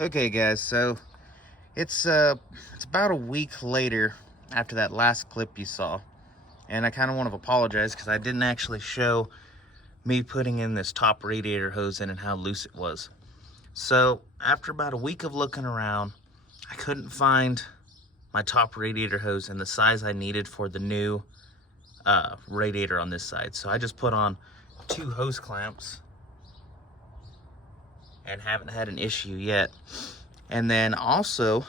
Okay guys, so it's about a week later after that last clip you saw, and I kind of want to apologize because I didn't actually show me putting in this top radiator hose in and how loose it was. So after about a week of looking around, I couldn't find my top radiator hose in the size I needed for the new radiator on this side. So I just put on 2 hose clamps and haven't had an issue yet. And then also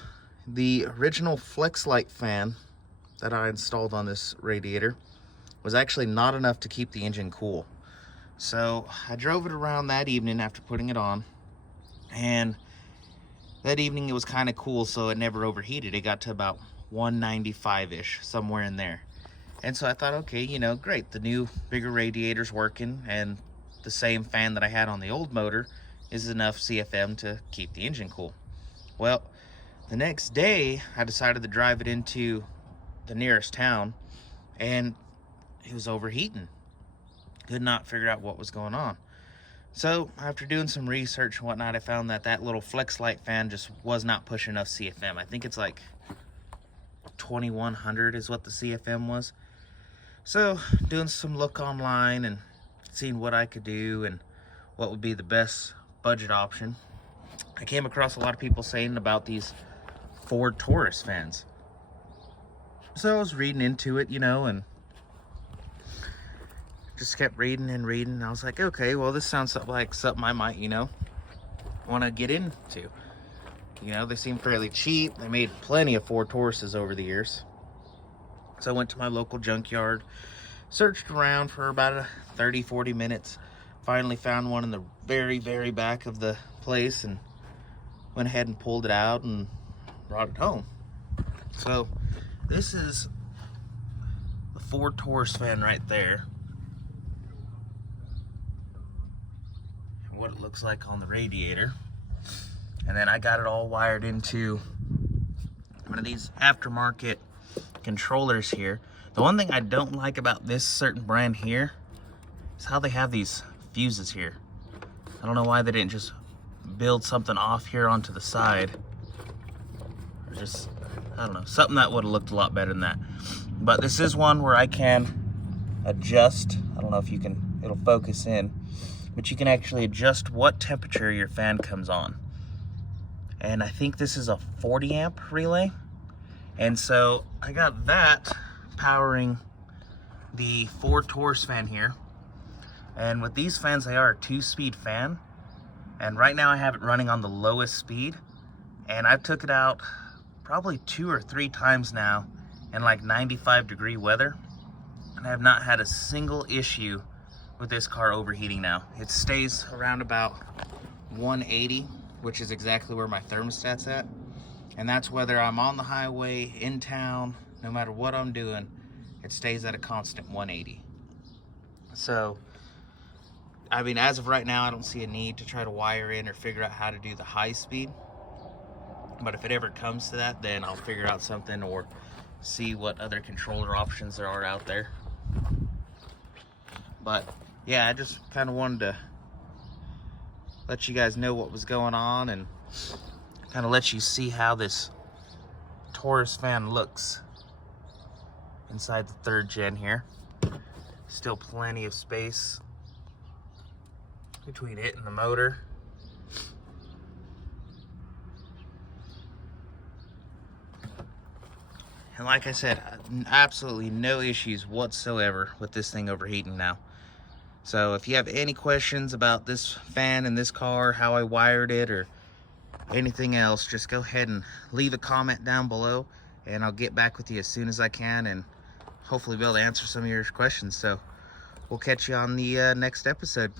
the original flex light fan that I installed on this radiator was actually not enough to keep the engine cool. So I drove it around that evening after putting it on, and that evening it was kind of cool, so it never overheated. It got to about 195-ish, somewhere in there. And so I thought, okay, you know, great, the new bigger radiator's working, and the same fan that I had on the old motor is enough CFM to keep the engine cool. Well, the next day I decided to drive it into the nearest town, and it was overheating. Could not figure out what was going on. So after doing some research and whatnot, I found that that little flex light fan just was not pushing enough CFM. I think it's like 2100 is what the CFM was. So doing some look online and seeing what I could do and what would be the best budget option, I came across a lot of people saying about these Ford Taurus fans. So I was reading into it, you know, and just kept reading and reading. And I was like, okay, well, this sounds like something I might, you know, want to get into. You know, they seem fairly cheap. They made plenty of Ford Tauruses over the years. So I went to my local junkyard, searched around for about 30-40 minutes, finally found one in the very back of the place, and went ahead and pulled it out and brought it home. So this is the Ford Taurus fan right there, and what it looks like on the radiator. And then I got it all wired into one of these aftermarket controllers here. The one thing I don't like about this certain brand here is how they have these fuses here. I don't know why they didn't just build something off here onto the side, or just, I don't know, something that would have looked a lot better than that. But this is one where I can adjust. I don't know if you can, it'll focus in, but you can actually adjust what temperature your fan comes on. And I think this is a 40 amp relay. And so I got that powering the Ford Taurus fan here. And with these fans, they are a 2-speed fan. And right now I have it running on the lowest speed. And I've took it out probably 2 or 3 times now in like 95-degree weather. And I have not had a single issue with this car overheating now. It stays around about 180, which is exactly where my thermostat's at. And that's whether I'm on the highway, in town, no matter what I'm doing, it stays at a constant 180. So, I mean, as of right now, I don't see a need to try to wire in or figure out how to do the high speed. But if it ever comes to that, then I'll figure out something or see what other controller options there are out there. But yeah, I just kind of wanted to let you guys know what was going on and kind of let you see how this Taurus fan looks inside the 3rd gen here. Still plenty of space between it and the motor. And like I said, absolutely no issues whatsoever with this thing overheating now. So if you have any questions about this fan and this car, how I wired it, or anything else, just go ahead and leave a comment down below, and I'll get back with you as soon as I can, and hopefully be able to answer some of your questions. So we'll catch you on the next episode.